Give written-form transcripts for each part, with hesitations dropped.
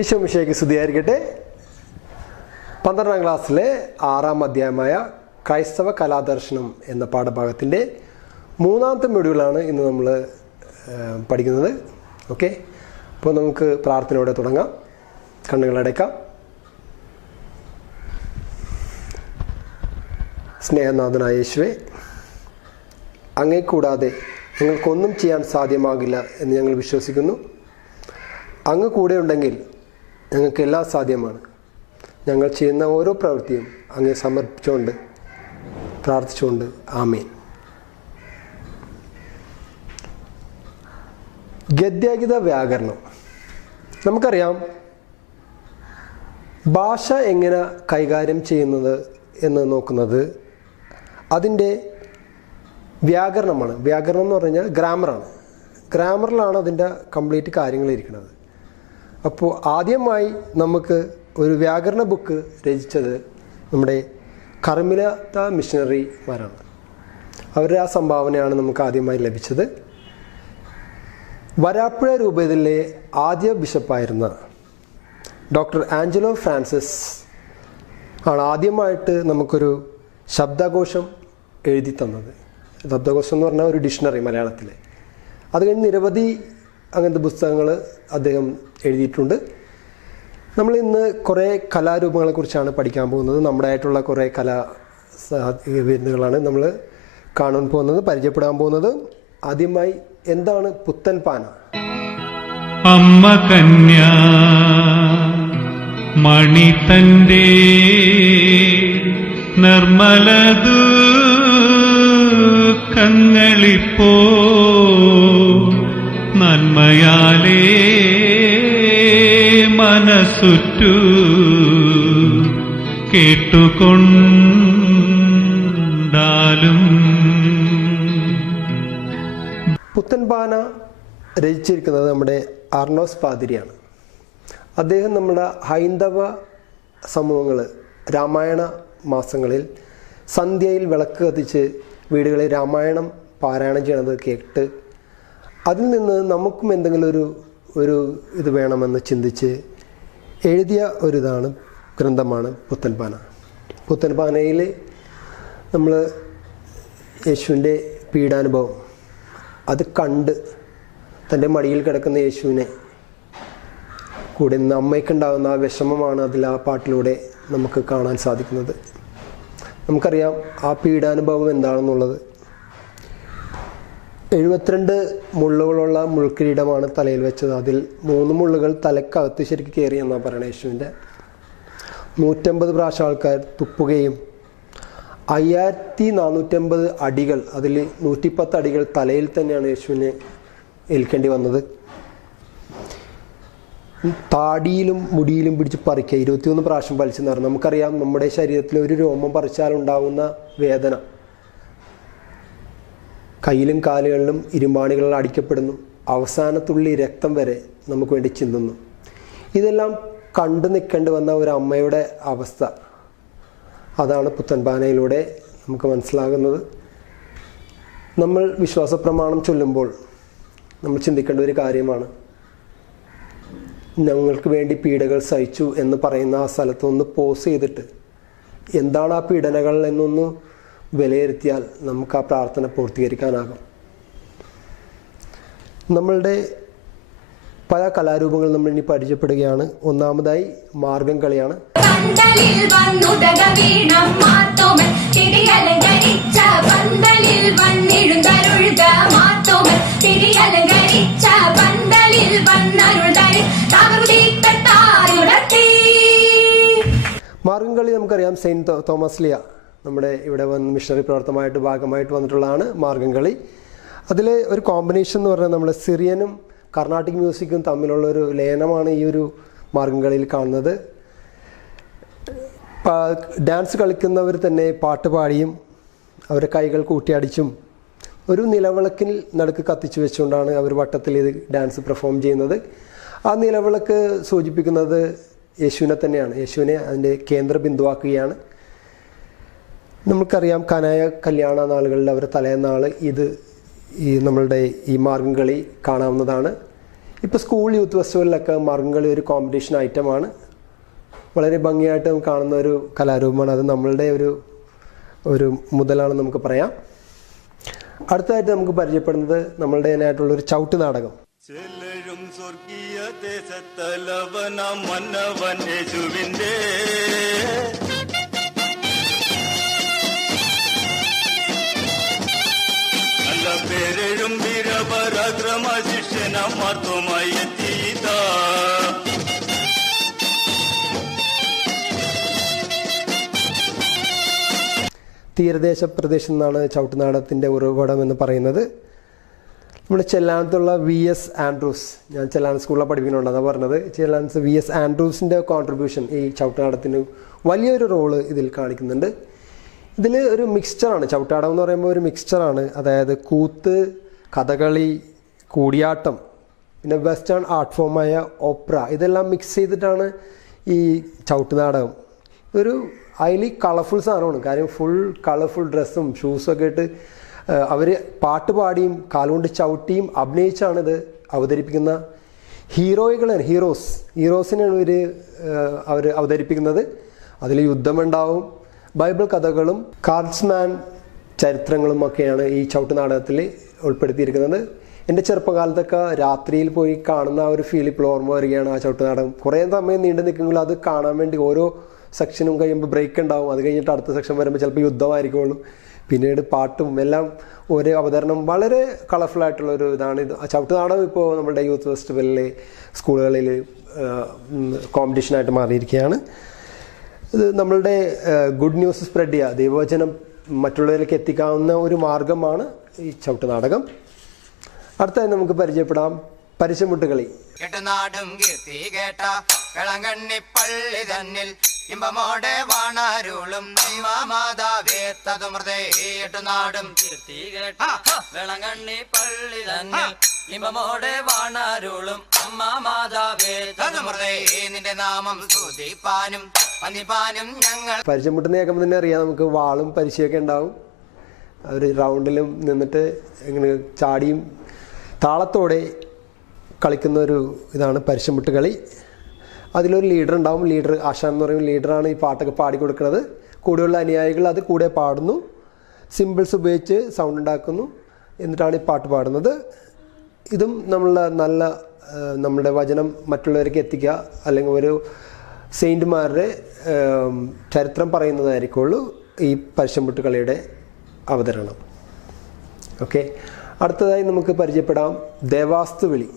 ഈശോ മിശിഹായ്ക്ക് സ്തുതിയായിരിക്കട്ടെ. 12ാം ക്ലാസ്സിലെ 6ാം അധ്യായമായ ക്രൈസ്തവ കലാദർശനം എന്ന പാഠഭാഗത്തിൻ്റെ 3ാമത്തെ മൊഡ്യൂളാണ് ഇന്ന് നമ്മൾ പഠിക്കുന്നത്. ഓക്കെ, അപ്പോൾ നമുക്ക് പ്രാർത്ഥനയോടെ തുടങ്ങാം. കണ്ണുകളടയ്ക്കാം. സ്നേഹനാഥനായ യേശുവേ, അങ്ങേ കൂടാതെ ഞങ്ങൾക്കൊന്നും ചെയ്യാൻ സാധ്യമാകില്ല എന്ന് ഞങ്ങൾ വിശ്വസിക്കുന്നു. അങ്ങ് കൂടെ ഉണ്ടെങ്കിൽ ഞങ്ങൾക്കെല്ലാം സാധ്യമാണ്. ഞങ്ങൾ ചെയ്യുന്ന ഓരോ പ്രവൃത്തിയും അങ്ങേ സമർപ്പിച്ചുകൊണ്ട് പ്രാർത്ഥിച്ചുകൊണ്ട് ആമേൻ. ഗദ്യഗീത വ്യാകരണം. നമുക്കറിയാം ഭാഷ എങ്ങനെ കൈകാര്യം ചെയ്യുന്നത് എന്ന് നോക്കുന്നത് അതിൻ്റെ വ്യാകരണമാണ്. വ്യാകരണം എന്ന് പറഞ്ഞു കഴിഞ്ഞാൽ ഗ്രാമറാണ്. ഗ്രാമറിലാണ് അതിൻ്റെ കംപ്ലീറ്റ് കാര്യങ്ങൾ ഇരിക്കുന്നത്. അപ്പോൾ ആദ്യമായി നമുക്ക് ഒരു വ്യാകരണ ബുക്ക് രചിച്ചത് നമ്മുടെ കർമ്മിലത മിഷണറിമാരാണ്. അവരുടെ ആ സംഭാവനയാണ് നമുക്ക് ആദ്യമായി ലഭിച്ചത്. വരാപ്പുഴ രൂപതയിലെ ആദ്യ ബിഷപ്പായിരുന്ന ഡോക്ടർ ആഞ്ചലോ ഫ്രാൻസിസ് ആണ് ആദ്യമായിട്ട് നമുക്കൊരു ശബ്ദഘോഷം എഴുതി തന്നത്. ശബ്ദഘോഷം എന്ന് പറഞ്ഞാൽ ഒരു ഡിക്ഷണറി മലയാളത്തിലെ. അത് കഴിഞ്ഞ് നിരവധി അങ്ങനത്തെ പുസ്തകങ്ങൾ അദ്ദേഹം എഴുതിയിട്ടുണ്ട്. നമ്മൾ ഇന്ന് കുറേ കലാരൂപങ്ങളെക്കുറിച്ചാണ് പഠിക്കാൻ പോകുന്നത്. നമ്മുടെ ആയിട്ടുള്ള കുറേ വിരുന്നുകളാണ് നമ്മൾ കാണാൻ പോകുന്നത്, പരിചയപ്പെടാൻ പോകുന്നത്. ആദ്യമായി എന്താണ് പുത്തൻ പാന? അമ്മ കന്യ മണി തന്റെ നിർമ്മലതു കങ്ങളിപ്പോ നന്മയാലേ മനസ്സുറ്റു കേട്ടുകൊണ്ടാലും. പുത്തൻ പാന രചിച്ചിരിക്കുന്നത് നമ്മുടെ അർണോസ് പാതിരിയാണ്. അദ്ദേഹം നമ്മുടെ ഹൈന്ദവ സമൂഹങ്ങൾ രാമായണ മാസങ്ങളിൽ സന്ധ്യയിൽ വിളക്ക് കത്തിച്ച് വീടുകളിൽ രാമായണം പാരായണം ചെയ്യണത് കേട്ട് അതിൽ നിന്ന് നമുക്കും എന്തെങ്കിലും ഒരു ഇത് വേണമെന്ന് ചിന്തിച്ച് എഴുതിയ ഗ്രന്ഥമാണ് പുത്തൻ പാന. പുത്തൻ പാനയിൽ നമ്മൾ യേശുവിൻ്റെ പീഡാനുഭവം അത് കണ്ട് തൻ്റെ മടിയിൽ കിടക്കുന്ന യേശുവിനെ കൂടെ നിന്ന് അമ്മയ്ക്കുണ്ടാകുന്ന ആ വിഷമമാണ് അതിൽ ആ പാട്ടിലൂടെ നമുക്ക് കാണാൻ സാധിക്കുന്നത്. നമുക്കറിയാം ആ പീഡാനുഭവം എന്താണെന്നുള്ളത്. 72 മുള്ളുകളുള്ള മുൾക്കിരീടമാണ് തലയിൽ വെച്ചത്. അതിൽ 3 മുള്ളുകൾ തലക്കകത്ത് ശരിക്കും കയറി എന്നാണ് പറയുന്നത് യേശുവിൻ്റെ. 150 പ്രാവശ്യം ആൾക്കാർ തുപ്പുകയും 5450 അടികൾ, അതിൽ 110 അടികൾ തലയിൽ തന്നെയാണ് യേശുവിനെ ഏൽക്കേണ്ടി വന്നത്. താടിയിലും മുടിയിലും പിടിച്ച് പറിക്കുക, 21 പ്രാവശ്യം വലിച്ചെന്ന് പറഞ്ഞു. നമുക്കറിയാം നമ്മുടെ ശരീരത്തിൽ ഒരു രോമം പറിച്ചാലുണ്ടാകുന്ന വേദന. കയ്യിലും കാലുകളിലും ഇരുമ്പാണികളിൽ അടിക്കപ്പെടുന്നു. അവസാനത്തുള്ളി രക്തം വരെ നമുക്ക് വേണ്ടി ചിന്തുന്നു. ഇതെല്ലാം കണ്ടു നിൽക്കേണ്ടി വന്ന ഒരു അമ്മയുടെ അവസ്ഥ അതാണ് പുത്തൻ പാനയിലൂടെ നമുക്ക് മനസ്സിലാകുന്നത്. നമ്മൾ വിശ്വാസ പ്രമാണം ചൊല്ലുമ്പോൾ നമ്മൾ ചിന്തിക്കേണ്ട ഒരു കാര്യമാണ്, ഞങ്ങൾക്ക് വേണ്ടി പീഡകൾ സഹിച്ചു എന്ന് പറയുന്ന ആ സ്ഥലത്തൊന്ന് പോസ് ചെയ്തിട്ട് എന്താണ് ആ പീഡനകൾ എന്നൊന്ന് വിലയിരുത്തിയാൽ നമുക്ക് ആ പ്രാർത്ഥന പൂർത്തീകരിക്കാനാകും. നമ്മളുടെ പല കലാരൂപങ്ങൾ നമ്മൾ ഇനി പരിചയപ്പെടുകയാണ്. ഒന്നാമതായി മാർഗം കളിയാണ്. മാർഗം കളി നമുക്കറിയാം, സെയിൻറ്റ് തോമസ് ലിയ നമ്മുടെ ഇവിടെ വന്ന് മിഷണറി പ്രവർത്തനമായിട്ട് ഭാഗമായിട്ട് വന്നിട്ടുള്ളതാണ് മാർഗം കളി. അതിൽ ഒരു കോമ്പിനേഷൻ എന്ന് പറഞ്ഞാൽ നമ്മൾ സിറിയനും കർണാട്ടിക് മ്യൂസിക്കും തമ്മിലുള്ളൊരു ലയനമാണ് ഈ ഒരു മാർഗം കളിയിൽ കാണുന്നത്. ഡാൻസ് കളിക്കുന്നവർ തന്നെ പാട്ട് പാടിയും അവരുടെ കൈകൾ കൂട്ടിയടിച്ചും ഒരു നിലവിളക്കിൽ നടുക്ക് കത്തിച്ചു വെച്ചുകൊണ്ടാണ് അവർ വട്ടത്തിൽ ഇത് ഡാൻസ് പെർഫോം ചെയ്യുന്നത്. ആ നിലവിളക്ക് സൂചിപ്പിക്കുന്നത് യേശുവിനെ തന്നെയാണ്. യേശുവിനെ അതിൻ്റെ കേന്ദ്ര ബിന്ദുവാക്കുകയാണ്. നമുക്കറിയാം കനായ കല്യാണ നാളുകളിൽ അവർ തലേന്നാൾ ഇത് ഈ നമ്മളുടെ ഈ മാർഗം കളി കാണാവുന്നതാണ്. ഇപ്പോൾ സ്കൂൾ യൂത്ത് ഫെസ്റ്റിവലിലൊക്കെ മാർഗംകളി ഒരു കോമ്പറ്റീഷൻ ഐറ്റമാണ്. വളരെ ഭംഗിയായിട്ട് നമുക്ക് കാണുന്ന ഒരു കലാരൂപമാണ്. അത് നമ്മളുടെ ഒരു മുതലാണെന്ന് നമുക്ക് പറയാം. അടുത്തതായിട്ട് നമുക്ക് പരിചയപ്പെടുന്നത് നമ്മളുടെ തന്നെയായിട്ടുള്ളൊരു ചവിട്ട് നാടകം. സ്വർഗീയ ദേശത്തലവന മന്നവൻ യേശുവിന്റെ നല്ല പേരെഴും വീരപരാക്രമ ശിഷ്യന മാർത്തുമായി എത്തിയിത തീരദേശ പ്രദേശം എന്നാണ് ചവിട്ടുനാടകത്തിൻ്റെ ഉറവിടം എന്ന് പറയുന്നത്. നമ്മുടെ ചെല്ലാനത്തുള്ള VS ആൻഡ്രൂസ്, ഞാൻ ചെല്ലാന സ്കൂളിൽ പഠിപ്പിക്കുന്നുണ്ട്, അതാണ് പറഞ്ഞത്. ചെല്ലാനത്ത് VS ആൻഡ്രൂസിൻ്റെ കോൺട്രിബ്യൂഷൻ ഈ ചവിട്ടുനാടകത്തിന് വലിയൊരു റോള് ഇതിൽ കാണിക്കുന്നുണ്ട്. ഇതിൽ ഒരു മിക്സ്ചറാണ്, ചവിട്ടാടം എന്ന് പറയുമ്പോൾ ഒരു മിക്സ്ചറാണ്. അതായത് കൂത്ത്, കഥകളി, കൂടിയാട്ടം, പിന്നെ വെസ്റ്റേൺ ആർട്ട് ഫോമായ ഓപ്ര, ഇതെല്ലാം മിക്സ് ചെയ്തിട്ടാണ് ഈ ചവിട്ടുനാടകം. ഒരു ഹൈലി കളർഫുൾ സാധനമാണ്. കാര്യം ഫുൾ കളർഫുൾ ഡ്രസ്സും ഷൂസും ഒക്കെ ഇട്ട് അവർ പാട്ട് പാടിയും കാലുകൊണ്ട് ചവിട്ടിയും അഭിനയിച്ചാണ് ഇത് അവതരിപ്പിക്കുന്ന ഹീറോയികളാണ്. ഹീറോസിനാണ് അവർ അവതരിപ്പിക്കുന്നത്. അതിൽ യുദ്ധമുണ്ടാവും, ബൈബിൾ കഥകളും കാർഡ്സ്മാൻ ചരിത്രങ്ങളും ഒക്കെയാണ് ഈ ചവിട്ട് നാടകത്തിൽ ഉൾപ്പെടുത്തിയിരിക്കുന്നത്. എൻ്റെ ചെറുപ്പകാലത്തൊക്കെ രാത്രിയിൽ പോയി കാണുന്ന ആ ഒരു ഫീൽ ഇപ്പോൾ ഓർമ്മ വരികയാണ്. ആ ചവിട്ട് നാടകം കുറേ സമയം നീണ്ടു നിൽക്കുമെങ്കിലും അത് കാണാൻ വേണ്ടി ഓരോ സെക്ഷനും കഴിയുമ്പോൾ ബ്രേക്ക് ഉണ്ടാവും. അത് കഴിഞ്ഞിട്ട് അടുത്ത സെക്ഷൻ വരുമ്പോൾ ചിലപ്പോൾ യുദ്ധമായിരിക്കുള്ളൂ. പിന്നീട് പാട്ടും എല്ലാം ഒരേ അവതരണം, വളരെ കളർഫുൾ ആയിട്ടുള്ളൊരു ഇതാണ് ഇത്. ചവിട്ട് നാടകം ഇപ്പോൾ നമ്മുടെ യൂത്ത് ഫെസ്റ്റിവലിൽ സ്കൂളുകളിൽ കോമ്പറ്റീഷനായിട്ട് മാറിയിരിക്കുകയാണ്. ഇത് നമ്മളുടെ ഗുഡ് ന്യൂസ് സ്പ്രെഡ് ചെയ്യുക, ദൈവവചനം മറ്റുള്ളവരിലേക്ക് എത്തിക്കാവുന്ന ഒരു മാർഗമാണ് ഈ ചവിട്ട് നാടകം. അടുത്തായി നമുക്ക് പരിചയപ്പെടാം പരിചമുട്ടുകളി. കെട്ടുനാടും കീർത്തി കേട്ട വെളങ്കണ്ണിപ്പള്ളി തന്നിൽ ഇമ്പമോടെ വാണാരുളും മാതാവേ തതുമൃതേട്ടുനാടും കീർത്തി കേട്ട വെളങ്കണ്ണിപ്പള്ളി തന്നിൽ ഇമ്പമോടെ വാണാരുളും അമ്മ മാതാവേ തതുമൃതേ നിന്റെ നാമം സ്തുതിപ്പാനും പന്നിപ്പാനും ഞങ്ങൾ. പരിചയമുട്ടെന്ന് കേൾക്കുമ്പോൾ തന്നെ അറിയാം നമുക്ക് വാളും പരിചയമൊക്കെ ഉണ്ടാവും. അവർ റൗണ്ടിലും നിന്നിട്ട് ഇങ്ങനെ ചാടിയും താളത്തോടെ കളിക്കുന്ന ഒരു ഇതാണ് പരിചമുട്ട് കളി. അതിലൊരു ലീഡർ ഉണ്ടാവും. ലീഡർ ആശാൻ എന്ന് പറയുന്ന ലീഡറാണ് ഈ പാട്ടൊക്കെ പാടിക്കൊടുക്കുന്നത്. കൂടെയുള്ള അനുയായികൾ അത് കൂടെ പാടുന്നു, സിമ്പിൾസ് ഉപയോഗിച്ച് സൗണ്ട് ഉണ്ടാക്കുന്നു, എന്നിട്ടാണ് ഈ പാട്ട് പാടുന്നത്. ഇതും നമ്മുടെ വചനം മറ്റുള്ളവർക്ക് എത്തിക്കുക, അല്ലെങ്കിൽ ഒരു സെയിൻറ്റുമാരുടെ ചരിത്രം പറയുന്നതായിരിക്കുള്ളൂ ഈ പരിചമുട്ട് കളിയുടെ അവതരണം. ഓക്കെ, അടുത്തതായി നമുക്ക് പരിചയപ്പെടാം ദേവാസ്തുവിളി.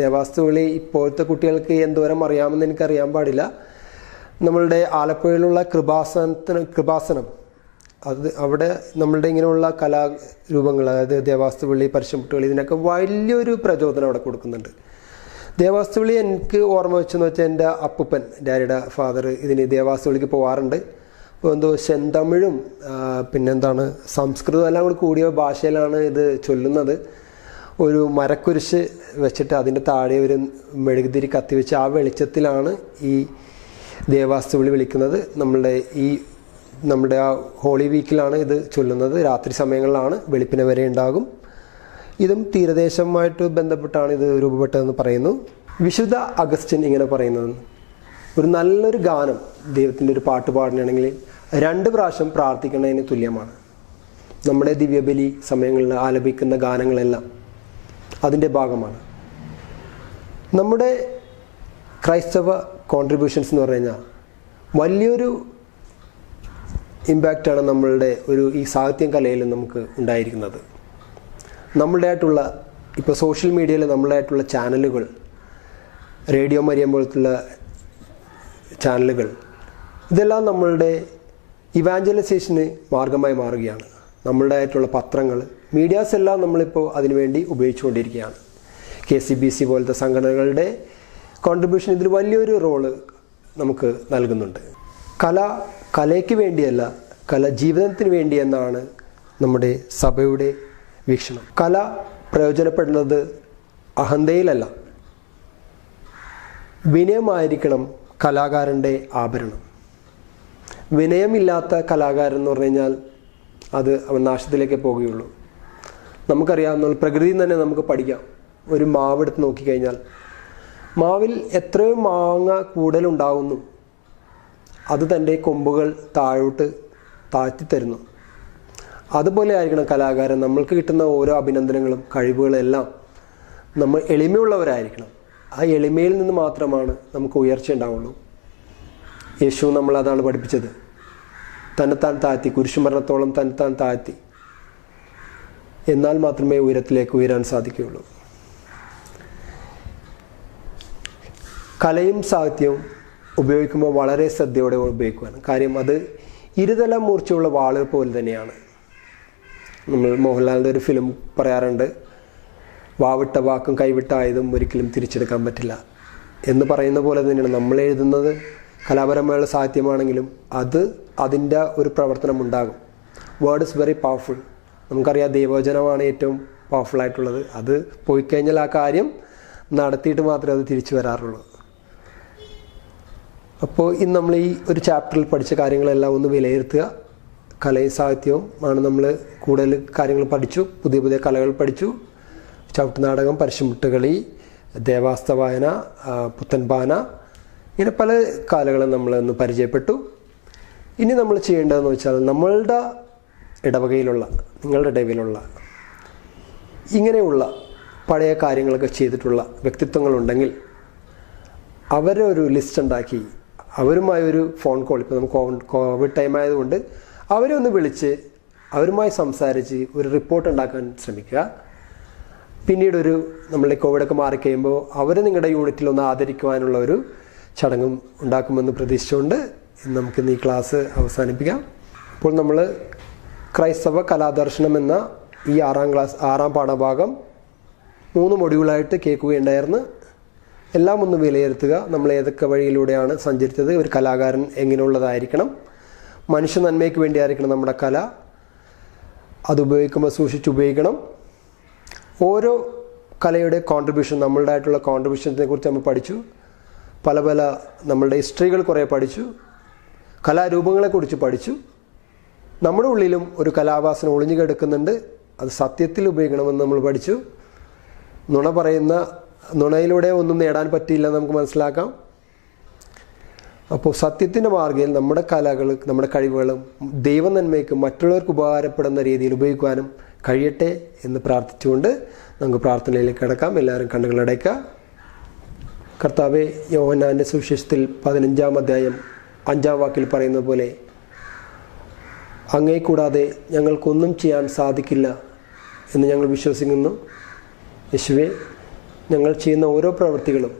ദേവാസ്തുവിളി ഇപ്പോഴത്തെ കുട്ടികൾക്ക് എന്തോരം അറിയാമെന്ന് എനിക്കറിയാൻ പാടില്ല. നമ്മളുടെ ആലപ്പുഴയിലുള്ള കൃപാസനം അവിടെ നമ്മളുടെ ഇങ്ങനെയുള്ള കലാരൂപങ്ങൾ, അതായത് ദേവാസ്തുവിളി, പരിചമുട്ടുകളി, ഇതിനൊക്കെ വലിയൊരു പ്രചോദനം അവിടെ കൊടുക്കുന്നുണ്ട്. ദേവാസ്തുവിളി എനിക്ക് ഓർമ്മ വെച്ചെന്ന് വെച്ചാൽ എൻ്റെ അപ്പൂപ്പൻ, ഡാഡിയുടെ ഫാദർ, ഇതിന് ദേവാസ്തുവിളിക്ക് പോകാറുണ്ട്. അപ്പോൾ എന്തോ ചെന്തമിഴും പിന്നെന്താണ് സംസ്കൃതം എല്ലാം കൂടി കൂടിയ ഭാഷയിലാണ് ഇത് ചൊല്ലുന്നത്. ഒരു മരക്കുരിശ് വെച്ചിട്ട് അതിൻ്റെ താഴെ ഒരു മെഴുകുതിരി കത്തിവെച്ച് ആ വെളിച്ചത്തിലാണ് ഈ ദേവാസ്തുവിളി വിളിക്കുന്നത്. നമ്മുടെ ആ ഹോളി വീക്കിലാണ് ഇത് ചൊല്ലുന്നത്. രാത്രി സമയങ്ങളിലാണ്, വെളുപ്പിനെ വരെ ഉണ്ടാകും. ഇതും തീരദേശവുമായിട്ട് ബന്ധപ്പെട്ടാണ് ഇത് രൂപപ്പെട്ടതെന്ന് പറയുന്നു. വിശുദ്ധ അഗസ്റ്റിൻ ഇങ്ങനെ പറയുന്നത്, ഒരു നല്ലൊരു ഗാനം ദൈവത്തിൻ്റെ ഒരു പാട്ട് പാടുകയാണെങ്കിൽ 2 പ്രാവശ്യം പ്രാർത്ഥിക്കുന്നതിന് തുല്യമാണ്. നമ്മുടെ ദിവ്യബലി സമയങ്ങളിൽ ആലപിക്കുന്ന ഗാനങ്ങളെല്ലാം അതിൻ്റെ ഭാഗമാണ്. നമ്മുടെ ക്രൈസ്തവ കോൺട്രിബ്യൂഷൻസ് എന്ന് പറഞ്ഞു കഴിഞ്ഞാൽ വലിയൊരു ഇമ്പാക്റ്റാണ് നമ്മളുടെ ഈ സാഹിത്യം കലയിലും നമുക്ക് ഉണ്ടായിരിക്കുന്നത്. നമ്മളുടെയായിട്ടുള്ള ഇപ്പോൾ സോഷ്യൽ മീഡിയയിൽ നമ്മളുടെയായിട്ടുള്ള ചാനലുകൾ, റേഡിയോ മരിയം പോലത്തുള്ള ചാനലുകൾ, ഇതെല്ലാം നമ്മളുടെ ഇവാഞ്ചലൈസേഷന് മാർഗമായി മാറുകയാണ്. നമ്മളുടെയായിട്ടുള്ള പത്രങ്ങൾ, മീഡിയാസ് എല്ലാം നമ്മളിപ്പോൾ അതിനുവേണ്ടി ഉപയോഗിച്ചുകൊണ്ടിരിക്കുകയാണ്. KCBC പോലത്തെ സംഘടനകളുടെ കോൺട്രിബ്യൂഷൻ ഇതിൽ വലിയൊരു റോള് നമുക്ക് നൽകുന്നുണ്ട്. കലയ്ക്ക് വേണ്ടിയല്ല, കല ജീവിതത്തിന് വേണ്ടി എന്നാണ് നമ്മുടെ സഭയുടെ വീക്ഷണം. കല പ്രയോജനപ്പെടുന്നത് അഹന്തയിലല്ല, വിനയമായിരിക്കണം കലാകാരൻ്റെ ആഭരണം. വിനയമില്ലാത്ത കലാകാരൻ എന്ന് പറഞ്ഞു കഴിഞ്ഞാൽ അവൻ നാശത്തിലേക്കേ പോകുകയുള്ളൂ. നമുക്കറിയാവുന്ന പ്രകൃതിയിൽ തന്നെ നമുക്ക് പഠിക്കാം. ഒരു മാവ് എടുത്ത് നോക്കിക്കഴിഞ്ഞാൽ മാവിൽ എത്രയോ മാങ്ങ കൂടുതലുണ്ടാകുന്നു, അത് തൻ്റെ കൊമ്പുകൾ താഴോട്ട് താഴ്ത്തി തരുന്നു. അതുപോലെ ആയിരിക്കണം കലാകാരൻ. നമ്മൾക്ക് കിട്ടുന്ന ഓരോ അഭിനന്ദനങ്ങളും കഴിവുകളെല്ലാം നമ്മൾ എളിമയുള്ളവരായിരിക്കണം. ആ എളിമയിൽ നിന്ന് മാത്രമാണ് നമുക്ക് ഉയർച്ച ഉണ്ടാവുള്ളൂ. യേശു നമ്മളതാണ് പഠിപ്പിച്ചത്. തന്നെത്താൻ താഴ്ത്തി, കുരിശുമരണത്തോളം തന്നെത്താൻ താഴ്ത്തി, എന്നാൽ മാത്രമേ ഉയരത്തിലേക്ക് ഉയരാൻ സാധിക്കുകയുള്ളൂ. കലയും സാഹിത്യവും ഉപയോഗിക്കുമ്പോൾ വളരെ ശ്രദ്ധയോടെ ഉപയോഗിക്കുവാൻ. കാര്യം അത് ഇരുതല മൂർച്ചയുള്ള വാള് പോലെ തന്നെയാണ്. നമ്മൾ മോഹൻലാലിൻ്റെ ഒരു ഫിലിം പറയാറുണ്ട്, വാവിട്ട വാക്കും കൈവിട്ട ആയുധം ഒരിക്കലും തിരിച്ചെടുക്കാൻ പറ്റില്ല എന്ന് പറയുന്ന പോലെ തന്നെയാണ് നമ്മൾ എഴുതുന്നത്. കലാപരമായുള്ള സാഹിത്യമാണെങ്കിലും അതിൻ്റെ ഒരു പ്രവർത്തനം ഉണ്ടാകും. Word is very powerful. നമുക്കറിയാം ദൈവവചനമാണ് ഏറ്റവും പവർഫുൾ ആയിട്ടുള്ളത്. അത് പോയി കഴിഞ്ഞാൽ ആ കാര്യം നടത്തിയിട്ട് മാത്രമേ അത് തിരിച്ചു വരാറുള്ളൂ. അപ്പോൾ ഇന്ന് നമ്മൾ ഈ ഒരു ചാപ്റ്ററിൽ പഠിച്ച കാര്യങ്ങളെല്ലാം ഒന്ന് വിലയിരുത്തുക. കലയും സാഹിത്യവും ആണ് നമ്മൾ കൂടുതൽ കാര്യങ്ങൾ പഠിച്ചു. പുതിയ പുതിയ കലകൾ പഠിച്ചു. ചവിട്ടുനാടകം, പരശുമുട്ടുകളി, ദേവാസ്ത വായന, പുത്തൻപാന, ഇങ്ങനെ പല കലകളും നമ്മളൊന്ന് പരിചയപ്പെട്ടു. ഇനി നമ്മൾ ചെയ്യേണ്ടതെന്ന് വെച്ചാൽ നമ്മളുടെ ഇടവകയിലുള്ള, നിങ്ങളുടെ ഇടവകയിലുള്ള ഇങ്ങനെയുള്ള പഴയ കാര്യങ്ങളൊക്കെ ചെയ്തിട്ടുള്ള വ്യക്തിത്വങ്ങളുണ്ടെങ്കിൽ അവരെ ഒരു ലിസ്റ്റ് ഉണ്ടാക്കി അവരുമായി ഒരു ഫോൺ കോൾ, ഇപ്പോൾ നമുക്ക് കോവിഡ് ടൈം ആയതുകൊണ്ട് അവരെ ഒന്ന് വിളിച്ച് അവരുമായി സംസാരിച്ച് ഒരു റിപ്പോർട്ട് ഉണ്ടാക്കാൻ ശ്രമിക്കുക. പിന്നീട് നമ്മളുടെ കോവിഡൊക്കെ മാറിക്കഴിയുമ്പോൾ അവരെ നിങ്ങളുടെ യൂണിറ്റിൽ ഒന്ന് ആദരിക്കുവാനുള്ള ഒരു ചടങ്ങും ഉണ്ടാക്കുമെന്ന് പ്രതീക്ഷിച്ചുകൊണ്ട് നമുക്കിന്ന് ഈ ക്ലാസ് അവസാനിപ്പിക്കാം. അപ്പോൾ നമ്മൾ ക്രൈസ്തവ കലാദർശനം എന്ന ഈ 6ാം പാഠഭാഗം 3 മൊഡ്യൂളായിട്ട് കേൾക്കുകയുണ്ടായിരുന്നു. എല്ലാം ഒന്ന് വിലയിരുത്തുക. നമ്മൾ ഏതൊക്കെ വഴിയിലൂടെയാണ് സഞ്ചരിച്ചത്, ഒരു കലാകാരൻ എങ്ങനെയുള്ളതായിരിക്കണം, മനുഷ്യ നന്മയ്ക്ക് വേണ്ടിയായിരിക്കണം നമ്മുടെ കല, അത് ഉപയോഗിക്കുമ്പോൾ സൂക്ഷിച്ചുപയോഗിക്കണം. ഓരോ കലയുടെ കോൺട്രിബ്യൂഷൻ, നമ്മളുടേതായിട്ടുള്ള കോൺട്രിബ്യൂഷനെ കുറിച്ച് നമ്മൾ പഠിച്ചു. പല നമ്മളുടെ ഹിസ്റ്ററികൾ കുറേ പഠിച്ചു. കലാരൂപങ്ങളെക്കുറിച്ച് പഠിച്ചു. നമ്മുടെ ഉള്ളിലും ഒരു കലാവാസന ഒളിഞ്ഞു കിടക്കുന്നുണ്ട്, അത് സത്യത്തിൽ ഉപയോഗിക്കണമെന്ന് നമ്മൾ പഠിച്ചു. നുണയിലൂടെ ഒന്നും നേടാൻ പറ്റില്ല നമുക്ക് മനസ്സിലാക്കാം. അപ്പോൾ സത്യത്തിൻ്റെ മാർഗ്ഗയിൽ നമ്മുടെ കലകൾ, നമ്മുടെ കഴിവുകളും ദൈവനന്മയ്ക്ക് മറ്റുള്ളവർക്ക് ഉപകാരപ്പെടുന്ന രീതിയിൽ ഉപയോഗിക്കുവാനും കഴിയട്ടെ എന്ന് പ്രാർത്ഥിച്ചുകൊണ്ട് നമുക്ക് പ്രാർത്ഥനയിലേക്ക് കിടക്കാം. എല്ലാവരും കണ്ണുകളടയ്ക്കുക. കർത്താവേ, യോഹന്നാൻ്റെ സുവിശേഷത്തിൽ 15-ാം അധ്യായം 5-ാം വാക്കിൽ പറയുന്ന പോലെ, അങ്ങേ കൂടാതെ ഞങ്ങൾക്കൊന്നും ചെയ്യാൻ സാധിക്കില്ല എന്ന് ഞങ്ങൾ വിശ്വസിക്കുന്നു. യേശുവേ, ഞങ്ങൾ ചെയ്യുന്ന ഓരോ പ്രവൃത്തികളും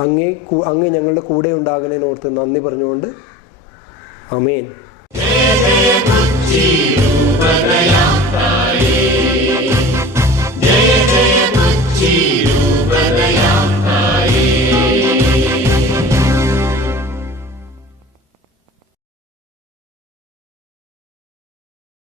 അങ്ങ് ഞങ്ങളുടെ കൂടെ ഉണ്ടാകണേനോർത്ത് നന്ദി പറഞ്ഞുകൊണ്ട് ആമേൻ.